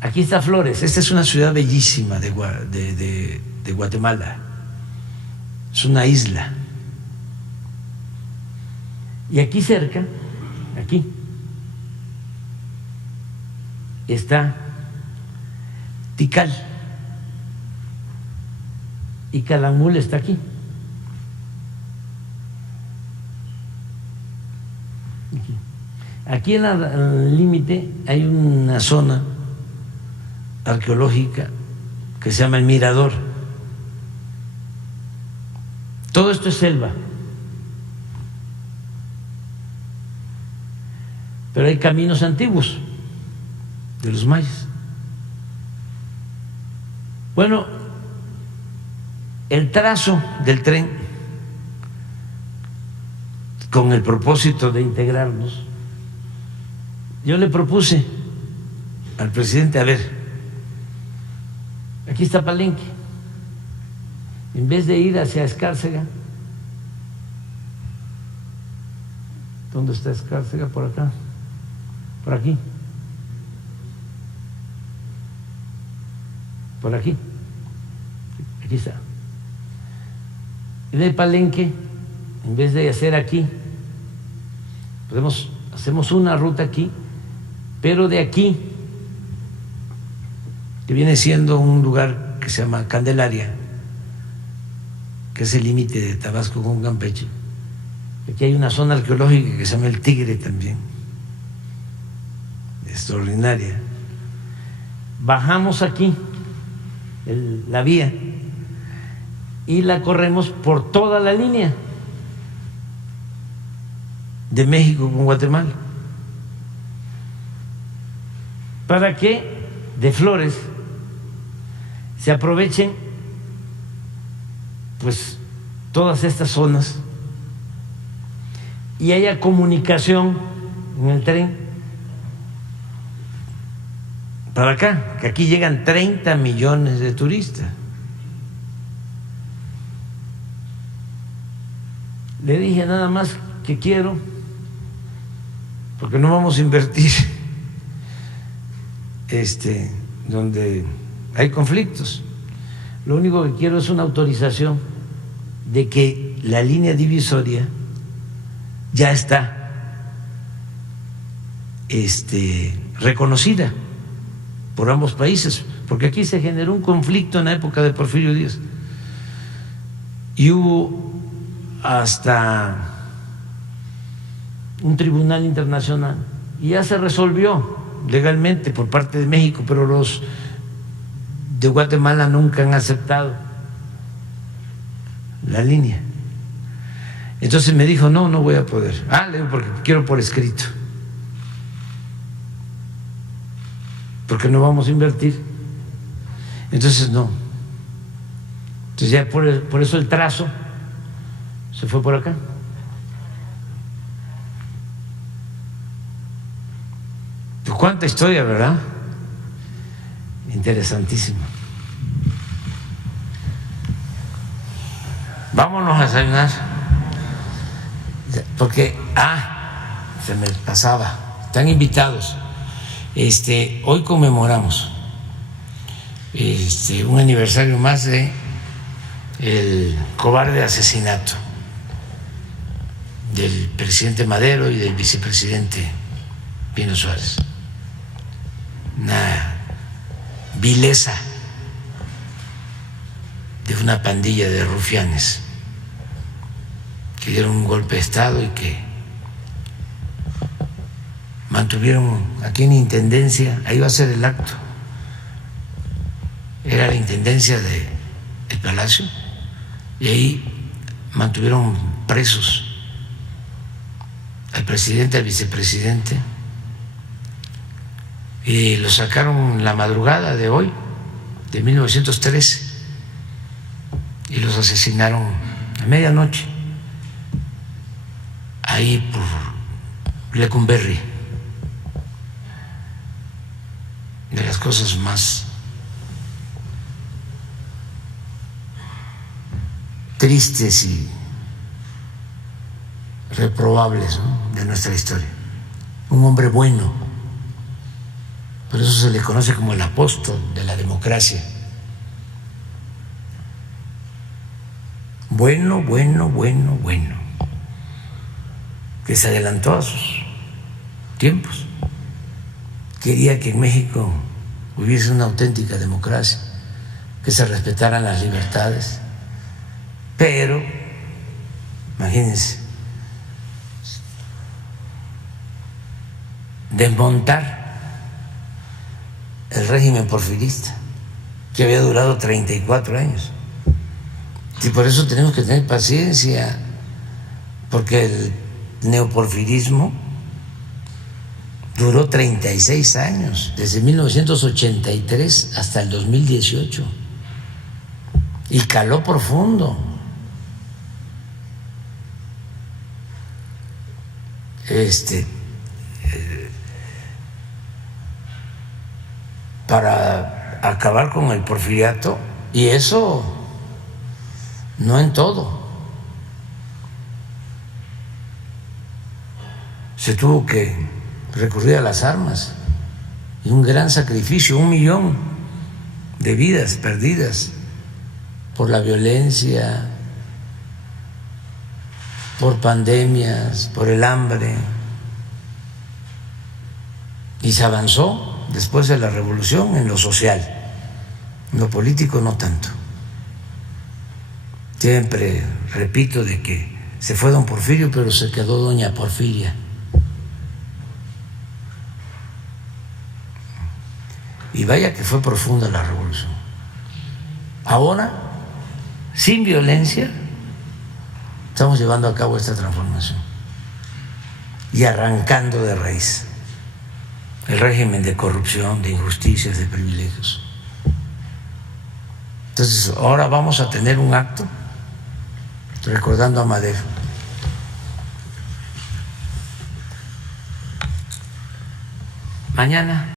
aquí está Flores, esta es una ciudad bellísima de Guatemala, es una isla, y aquí cerca, aquí está Tikal, y Calakmul está aquí. Aquí en el límite hay una zona arqueológica que se llama el Mirador. Todo esto es selva, pero hay caminos antiguos de los mayas. Bueno, el trazo del tren, con el propósito de integrarnos, yo le propuse al presidente, a ver, aquí está Palenque, en vez de ir hacia Escárcega, ¿dónde está Escárcega? Por acá, por aquí, por aquí, aquí está. En el Palenque, en vez de hacer aquí, hacemos una ruta aquí, pero de aquí, que viene siendo un lugar que se llama Candelaria, que es el límite de Tabasco con Campeche. Aquí hay una zona arqueológica que se llama el Tigre también, extraordinaria. Bajamos aquí la vía y la corremos por toda la línea de México con Guatemala, para que de Flores se aprovechen pues todas estas zonas y haya comunicación en el tren para acá, que aquí llegan 30 millones de turistas. Le dije nada más que quiero, porque no vamos a invertir donde hay conflictos. Lo único que quiero es una autorización de que la línea divisoria ya está reconocida por ambos países, porque aquí se generó un conflicto en la época de Porfirio Díaz y hubo hasta un tribunal internacional y ya se resolvió legalmente por parte de México, pero los de Guatemala nunca han aceptado la línea. Entonces me dijo, no voy a poder. Le digo, porque quiero por escrito. Porque no vamos a invertir. Entonces no. Entonces ya por eso el trazo se fue por acá. Pues cuánta historia, ¿verdad? Interesantísimo. Vámonos a desayunar. Porque, se me pasaba. Están invitados. Hoy conmemoramos un aniversario más de el cobarde asesinato del presidente Madero y del vicepresidente Pino Suárez. Una vileza de una pandilla de rufianes que dieron un golpe de Estado y que mantuvieron aquí en Intendencia, ahí va a ser el acto, era la Intendencia del Palacio, y ahí mantuvieron presos al presidente, al vicepresidente, y los sacaron la madrugada de hoy, de 1913, y los asesinaron a medianoche, ahí por Lecumberri. De las cosas más tristes y reprobables, ¿no?, de nuestra historia. Un hombre bueno, por eso se le conoce como el apóstol de la democracia. Bueno, que se adelantó a sus tiempos. Quería que en México hubiese una auténtica democracia, que se respetaran las libertades, pero imagínense, desmontar el régimen porfirista que había durado 34 años. Y por eso tenemos que tener paciencia, porque el neoporfirismo duró 36 años, desde 1983 hasta el 2018, y caló profundo. Para acabar con el porfiriato, y eso no en todo. Se tuvo que recurrir a las armas y un gran sacrificio, 1 millón de vidas perdidas por la violencia, por pandemias, por el hambre. Y se avanzó después de la revolución en lo social, en lo político no tanto. Siempre repito de que se fue don Porfirio, pero se quedó doña Porfiria. Y vaya que fue profunda la revolución. Ahora, sin violencia, estamos llevando a cabo esta transformación y arrancando de raíz el régimen de corrupción, de injusticias, de privilegios. Entonces, ahora vamos a tener un acto recordando a Madero. Mañana